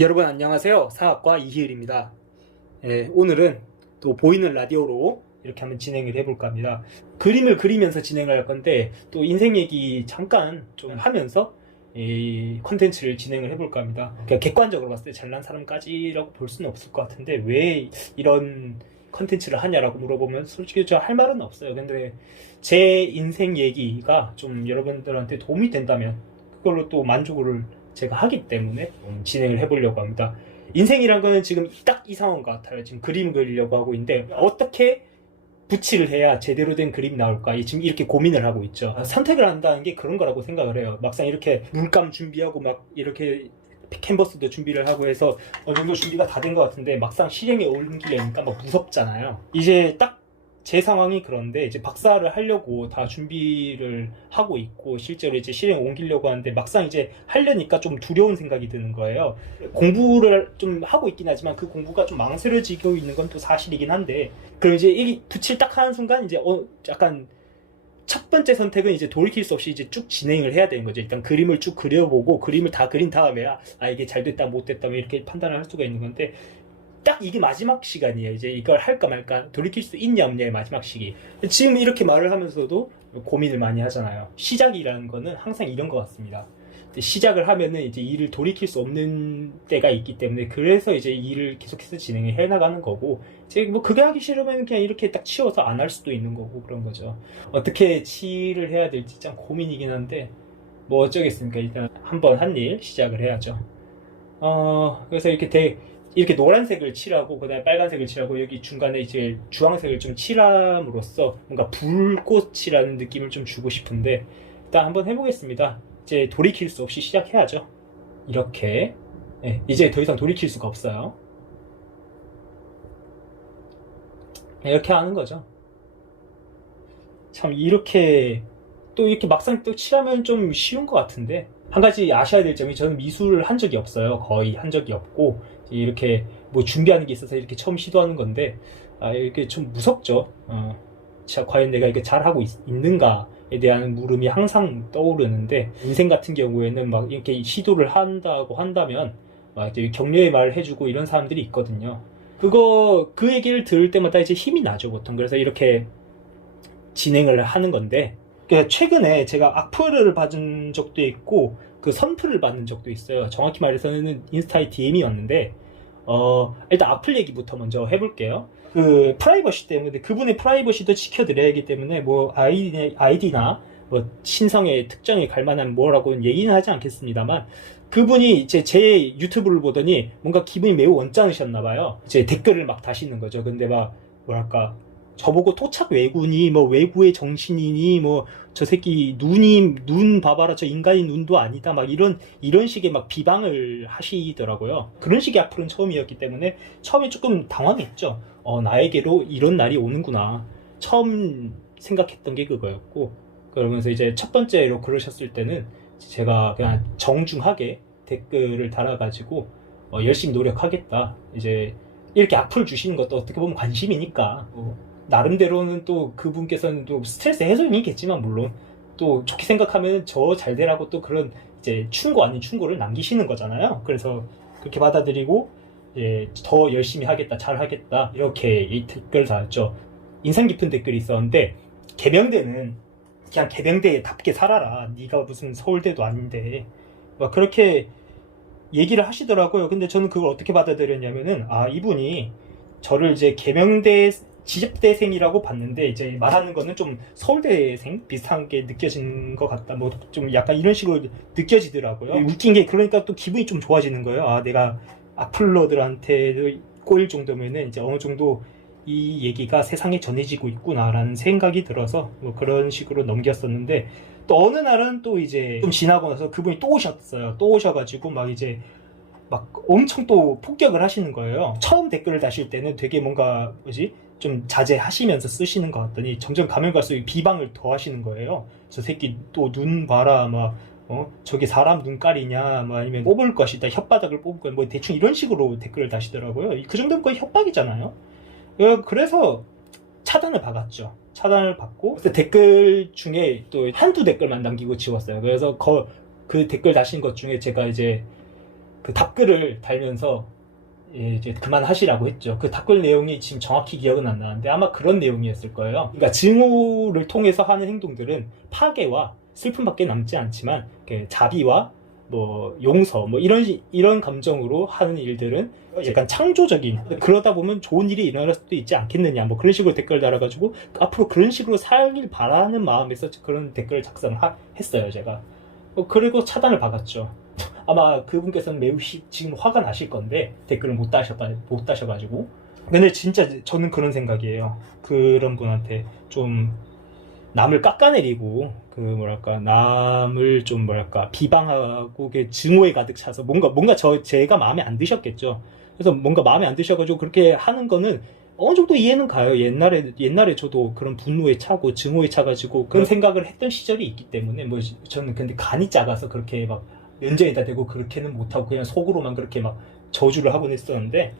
여러분 안녕하세요. 사학과 이희을입니다. 오늘은 또 보이는 라디오로 이렇게 한번 진행을 해볼까 합니다. 그림을 그리면서 진행할 건데 또 인생 얘기 잠깐 좀 하면서 이 콘텐츠를 진행을 해볼까 합니다. 그러니까 객관적으로 봤을 때 잘난 사람까지라고 볼 수는 없을 것 같은데 왜 이런 콘텐츠를 하냐라고 물어보면 솔직히 저 할 말은 없어요. 근데 제 인생 얘기가 좀 여러분들한테 도움이 된다면 그걸로 또 만족을 제가 하기 때문에 진행을 해보려고 합니다. 인생이란 거는 지금 딱 이 상황 같아요. 지금 그림 그리려고 하고 있는데 어떻게 붓칠을 해야 제대로 된 그림이 나올까 지금 이렇게 고민을 하고 있죠. 선택을 한다는 게 그런 거라고 생각을 해요. 막상 이렇게 물감 준비하고 막 이렇게 캔버스도 준비를 하고 해서 어느 정도 준비가 다 된 것 같은데 막상 실행에 옮기려니까 막 무섭잖아요. 이제 딱 제 상황이 그런데 이제 박사를 하려고 다 준비를 하고 있고 실제로 이제 실행 옮기려고 하는데 막상 이제 하려니까 좀 두려운 생각이 드는 거예요. 공부를 좀 하고 있긴 하지만 그 공부가 좀 망설여지고 있는 건 또 사실이긴 한데 그럼 이제 이 붓칠 딱 하는 순간 이제 약간 첫 번째 선택은 이제 돌이킬 수 없이 이제 쭉 진행을 해야 되는 거죠. 일단 그림을 쭉 그려보고 그림을 다 그린 다음에야 이게 잘 됐다 못 됐다 뭐 이렇게 판단을 할 수가 있는 건데 딱 이게 마지막 시간이에요. 이제 이걸 할까 말까 돌이킬 수 있냐 없냐의 마지막 시기. 지금 이렇게 말을 하면서도 고민을 많이 하잖아요. 시작이라는 거는 항상 이런 것 같습니다. 시작을 하면은 이제 일을 돌이킬 수 없는 때가 있기 때문에 그래서 이제 일을 계속해서 진행을 해나가는 거고 이제 뭐 그게 하기 싫으면 그냥 이렇게 딱 치워서 안 할 수도 있는 거고 그런 거죠. 어떻게 치를 해야 될지 참 고민이긴 한데 뭐 어쩌겠습니까. 일단 한번 한 일 시작을 해야죠. 그래서 이렇게 노란색을 칠하고 그다음에 빨간색을 칠하고 여기 중간에 이제 주황색을 좀 칠함으로써 뭔가 불꽃이라는 느낌을 좀 주고 싶은데 일단 한번 해보겠습니다. 이제 돌이킬 수 없이 시작해야죠. 이렇게 이제 더 이상 돌이킬 수가 없어요. 이렇게 하는 거죠. 참 이렇게 또 이렇게 막상 또 칠하면 좀 쉬운 것 같은데 한 가지 아셔야 될 점이 저는 미술을 한 적이 없어요. 거의 한 적이 없고 이렇게 뭐 준비하는 게 있어서 이렇게 처음 시도하는 건데 이렇게 좀 무섭죠. 과연 내가 이렇게 잘하고 있는가에 대한 물음이 항상 떠오르는데 인생 같은 경우에는 막 이렇게 시도를 한다고 한다면 막 이제 격려의 말을 해주고 이런 사람들이 있거든요. 그 얘기를 들을 때마다 이제 힘이 나죠, 보통. 그래서 이렇게 진행을 하는 건데 최근에 제가 악플을 받은 적도 있고 그 선플을 받는 적도 있어요. 정확히 말해서는 인스타에 DM이 왔는데 일단 악플 얘기부터 먼저 해볼게요. 그 프라이버시 때문에 그분의 프라이버시도 지켜드려야 하기 때문에 뭐 아이디나 뭐 신성의 특정에 갈 만한 뭐라고는 얘기는 하지 않겠습니다만 그분이 이제 제 유튜브를 보더니 뭔가 기분이 매우 언짢으셨나봐요. 이제 댓글을 막 다시는 거죠. 근데 막 뭐랄까 저보고 토착 외구니 뭐 외구의 정신이니 뭐 저 새끼 눈 봐봐라 저 인간이 눈도 아니다 막 이런 식의 막 비방을 하시더라고요. 그런 식의 악플은 처음이었기 때문에 처음에 조금 당황했죠. 나에게로 이런 날이 오는구나 처음 생각했던 게 그거였고 그러면서 이제 첫 번째로 그러셨을 때는 제가 그냥 정중하게 댓글을 달아가지고 열심히 노력하겠다 이제 이렇게 악플 주시는 것도 어떻게 보면 관심이니까 나름대로는 또 그분께서는 또 스트레스 해소이겠지만 물론 또 좋게 생각하면 저 잘 되라고 또 그런 이제 충고 아닌 충고를 남기시는 거잖아요. 그래서 그렇게 받아들이고 이제 더 열심히 하겠다, 잘 하겠다 이렇게 이 댓글을 달았죠. 인상 깊은 댓글이 있었는데 개명대는 그냥 개명대답게 살아라. 네가 무슨 서울대도 아닌데 막 그렇게 얘기를 하시더라고요. 근데 저는 그걸 어떻게 받아들였냐면은 이분이 저를 이제 개명대 지적대생이라고 봤는데 이제 말하는 거는 좀 서울대생 비슷한 게 느껴진 것 같다. 뭐 좀 약간 이런 식으로 느껴지더라고요. 웃긴 게 그러니까 또 기분이 좀 좋아지는 거예요. 내가 악플러들한테 꼬일 정도면은 이제 어느 정도 이 얘기가 세상에 전해지고 있구나라는 생각이 들어서 뭐 그런 식으로 넘겼었는데 또 어느 날은 또 이제 좀 지나고 나서 그분이 또 오셨어요. 또 오셔가지고 막 이제 막 엄청 또 폭격을 하시는 거예요. 처음 댓글을 다실 때는 되게 뭔가 좀 자제하시면서 쓰시는 것 같더니 점점 가면 갈수록 비방을 더 하시는 거예요. 저 새끼 또 눈 봐라 막 저게 사람 눈깔이냐 뭐 아니면 뽑을 것이다 혓바닥을 뽑을 거야 뭐 대충 이런 식으로 댓글을 다시더라고요. 그 정도면 거의 협박이잖아요. 그래서 차단을 받았죠. 차단을 받고 그래서 댓글 중에 또 한두 댓글만 남기고 지웠어요. 그래서 그 댓글 다신 것 중에 제가 이제 그 답글을 달면서 예, 이제 그만하시라고 했죠. 그 답글 내용이 지금 정확히 기억은 안 나는데 아마 그런 내용이었을 거예요. 그러니까 증오를 통해서 하는 행동들은 파괴와 슬픔밖에 남지 않지만 자비와 뭐 용서 뭐 이런 감정으로 하는 일들은 약간 창조적인, 그러다 보면 좋은 일이 일어날 수도 있지 않겠느냐 뭐 그런 식으로 댓글 달아가지고 앞으로 그런 식으로 살길 바라는 마음에서 그런 댓글을 작성했어요 제가. 그리고 차단을 받았죠. 아마 그분께서는 매우 지금 화가 나실 건데 댓글을 못 다셔가지고. 근데 진짜 저는 그런 생각이에요. 그런 분한테 좀 남을 깎아내리고 그 뭐랄까 남을 좀 뭐랄까 비방하고 증오에 가득 차서 뭔가 제가 마음에 안 드셨겠죠. 그래서 뭔가 마음에 안 드셔가지고 그렇게 하는 거는 어느 정도 이해는 가요. 옛날에 저도 그런 분노에 차고 증오에 차가지고 그런 생각을 했던 시절이 있기 때문에 뭐 저는 근데 간이 작아서 그렇게 막 면전에다 대고 그렇게는 못하고 그냥 속으로만 그렇게 막 저주를 하곤 했었는데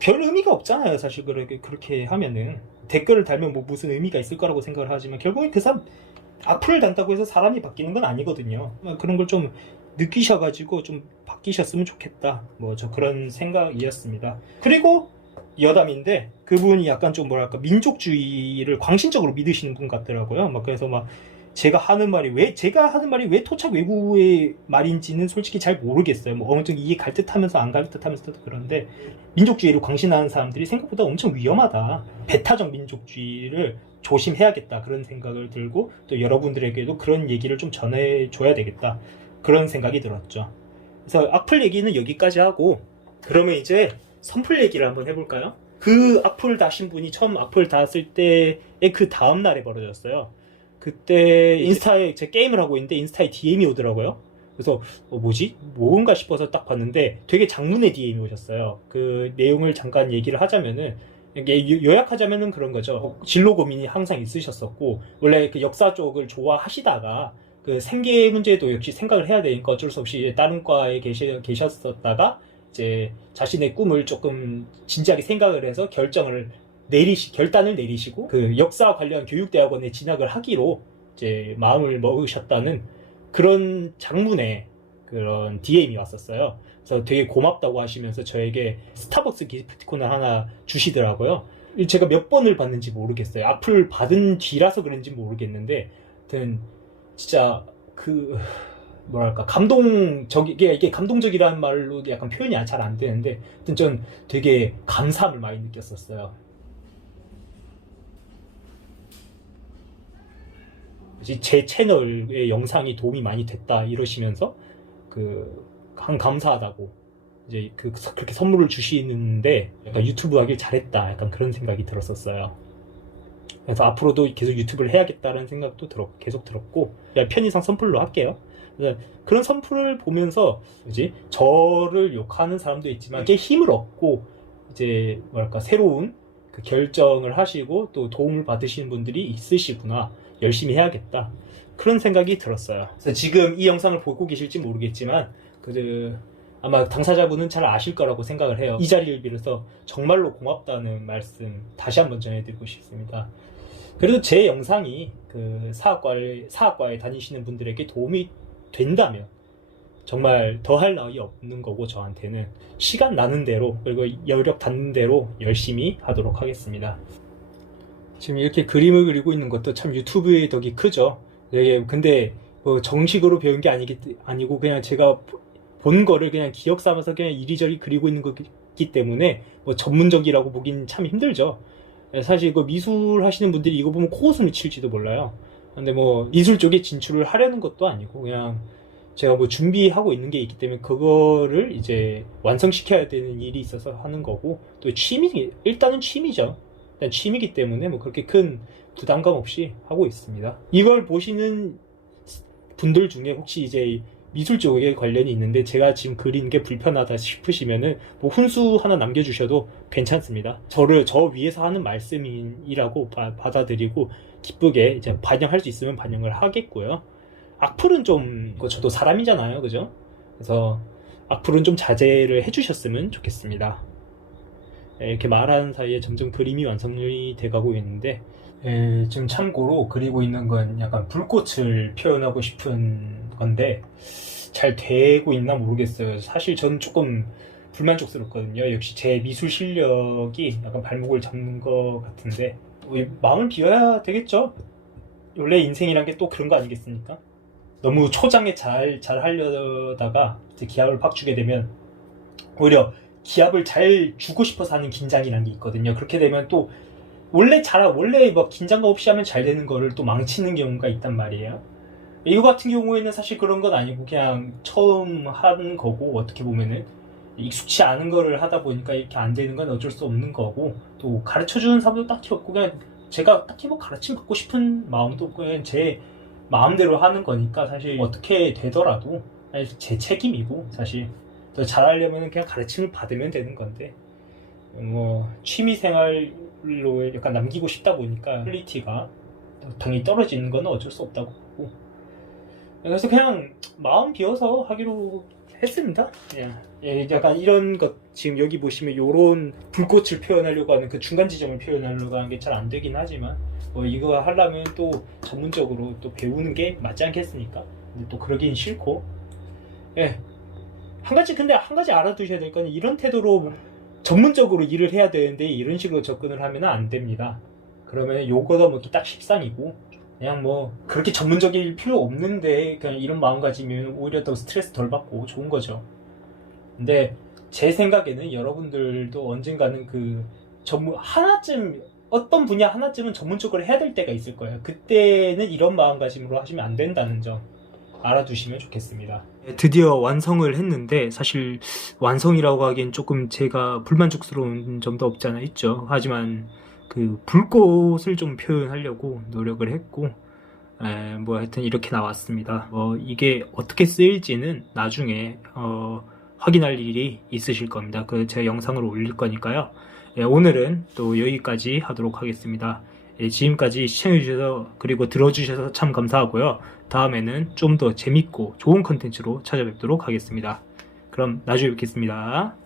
별 의미가 없잖아요. 사실 그렇게 하면은 댓글을 달면 뭐 무슨 의미가 있을 거라고 생각을 하지만 결국에 그 사람 악플을 단다고 해서 사람이 바뀌는 건 아니거든요. 그런 걸 좀 느끼셔가지고 좀 바뀌셨으면 좋겠다. 뭐 저 그런 생각이었습니다. 그리고 여담인데 그분이 약간 좀 뭐랄까 민족주의를 광신적으로 믿으시는 분 같더라고요. 막 그래서 막 제가 하는 말이 왜 토착 외국의 말인지는 솔직히 잘 모르겠어요. 뭐 어느 정도 이해 갈 듯하면서 안 갈 듯하면서도 그런데 민족주의를 광신하는 사람들이 생각보다 엄청 위험하다. 배타적 민족주의를 조심해야겠다 그런 생각을 들고 또 여러분들에게도 그런 얘기를 좀 전해줘야 되겠다 그런 생각이 들었죠. 그래서 악플 얘기는 여기까지 하고 그러면 이제 선플 얘기를 한번 해볼까요? 그 악플 다신 분이 처음 악플 das을 때의 그 다음날에 벌어졌어요. 그때 인스타에 제 게임을 하고 있는데 인스타에 DM이 오더라고요. 그래서 뭐지? 뭔가 싶어서 딱 봤는데 되게 장문의 DM이 오셨어요. 그 내용을 잠깐 얘기를 하자면은 요약하자면은 그런 거죠. 진로 고민이 항상 있으셨었고 원래 그 역사 쪽을 좋아하시다가 그 생계 문제도 역시 생각을 해야 되니까 어쩔 수 없이 다른 과에 계셨었다가 이제 자신의 꿈을 조금 진지하게 생각을 해서 결단을 내리시고 그 역사 관련 교육대학원에 진학을 하기로 이제 마음을 먹으셨다는 그런 장문의 그런 DM이 왔었어요. 그래서 되게 고맙다고 하시면서 저에게 스타벅스 기프티콘을 하나 주시더라고요. 제가 몇 번을 받는지 모르겠어요. 악플 받은 뒤라서 그런지 모르겠는데 하여튼 진짜 그 뭐랄까 이게 감동적이라는 말로 약간 표현이 잘 안 되는데 하여튼 전 되게 감사함을 많이 느꼈었어요. 제 채널의 영상이 도움이 많이 됐다 이러시면서 감사하다고 이제 그렇게 선물을 주시는데 약간 유튜브 하길 잘했다 약간 그런 생각이 들었었어요. 그래서 앞으로도 계속 유튜브를 해야겠다는 생각도 계속 들었고 편의상 선플로 할게요. 그런 선플을 보면서 저를 욕하는 사람도 있지만 이게 힘을 얻고 이제 뭐랄까 새로운 그 결정을 하시고 또 도움을 받으시는 분들이 있으시구나. 열심히 해야겠다 그런 생각이 들었어요. 그래서 지금 이 영상을 보고 계실지 모르겠지만 아마 당사자분은 잘 아실 거라고 생각을 해요. 이 자리를 빌어서 정말로 고맙다는 말씀 다시 한번 전해드리고 싶습니다. 그래도 제 영상이 그 사학과에 다니시는 분들에게 도움이 된다면 정말 더할 나위 없는 거고 저한테는 시간 나는 대로 그리고 여력 닿는 대로 열심히 하도록 하겠습니다. 지금 이렇게 그림을 그리고 있는 것도 참 유튜브의 덕이 크죠. 근데 뭐 정식으로 배운 게 아니고 그냥 제가 본 거를 그냥 기억 삼아서 그냥 이리저리 그리고 있는 거기 때문에 뭐 전문적이라고 보긴 참 힘들죠. 사실 이거 미술 하시는 분들이 이거 보면 코웃음을 칠지도 몰라요. 근데 뭐 미술 쪽에 진출을 하려는 것도 아니고 그냥 제가 뭐 준비하고 있는 게 있기 때문에 그거를 이제 완성시켜야 되는 일이 있어서 하는 거고 또 일단은 취미죠. 일단 취미이기 때문에 뭐 그렇게 큰 부담감 없이 하고 있습니다. 이걸 보시는 분들 중에 혹시 이제 미술 쪽에 관련이 있는데 제가 지금 그리는 게 불편하다 싶으시면은 뭐 훈수 하나 남겨주셔도 괜찮습니다. 저 위해서 하는 말씀이라고 받아들이고 기쁘게 이제 반영할 수 있으면 반영을 하겠고요. 악플은 좀 저도 사람이잖아요, 그죠? 그래서 악플은 좀 자제를 해주셨으면 좋겠습니다. 이렇게 말하는 사이에 점점 그림이 완성이 돼가고 있는데 지금 참고로 그리고 있는 건 약간 불꽃을 표현하고 싶은 건데 잘 되고 있나 모르겠어요. 사실 저는 조금 불만족스럽거든요. 역시 제 미술 실력이 약간 발목을 잡는 것 같은데 마음을 비워야 되겠죠. 원래 인생이란 게 또 그런 거 아니겠습니까? 너무 초장에 잘 하려다가 이제 기합을 팍 주게 되면 오히려 기합을 잘 주고 싶어서 하는 긴장이라는 게 있거든요. 그렇게 되면 또 원래 뭐 긴장감 없이 하면 잘 되는 거를 또 망치는 경우가 있단 말이에요. 이거 같은 경우에는 사실 그런 건 아니고 그냥 처음 하는 거고, 어떻게 보면은 익숙치 않은 거를 하다 보니까 이렇게 안 되는 건 어쩔 수 없는 거고, 또 가르쳐 주는 사람도 딱히 없고, 그냥 제가 딱히 뭐 가르침 받고 싶은 마음도 없고 그냥 제 마음대로 하는 거니까 사실 어떻게 되더라도 제 책임이고, 사실 더 잘하려면 그냥 가르침을 받으면 되는 건데, 뭐 취미생활로 약간 남기고 싶다 보니까 퀄리티가 당연히 떨어지는 건 어쩔 수 없다고 보고, 그래서 그냥 마음 비워서 하기로 했습니다. 그냥 약간 이런 것, 지금 여기 보시면 요런 불꽃을 표현하려고 하는 그 중간 지점을 표현하려고 하는 게 잘 안 되긴 하지만, 뭐 이거 하려면 또 전문적으로 또 배우는 게 맞지 않겠습니까? 근데 또 그러긴 싫고, 예. 근데 한 가지 알아두셔야 될 건, 이런 태도로 전문적으로 일을 해야 되는데 이런 식으로 접근을 하면 안 됩니다. 그러면 요거도 먹기 딱 십상이고, 그냥 뭐 그렇게 전문적일 필요 없는데 그냥 이런 마음가짐이면 오히려 더 스트레스 덜 받고 좋은 거죠. 근데 제 생각에는 여러분들도 언젠가는 그 어떤 분야 하나쯤은 전문적으로 해야 될 때가 있을 거예요. 그때는 이런 마음가짐으로 하시면 안 된다는 점 알아두시면 좋겠습니다. 드디어 완성을 했는데, 사실 완성이라고 하기엔 조금 제가 불만족스러운 점도 없지 않아 있죠. 하지만 그 불꽃을 좀 표현하려고 노력을 했고, 뭐 하여튼 이렇게 나왔습니다. 이게 어떻게 쓰일지는 나중에 확인할 일이 있으실 겁니다. 제가 영상을 올릴 거니까요. 오늘은 또 여기까지 하도록 하겠습니다. 지금까지 시청해주셔서 그리고 들어주셔서 참 감사하고요. 다음에는 좀 더 재밌고 좋은 컨텐츠로 찾아뵙도록 하겠습니다. 그럼 나중에 뵙겠습니다.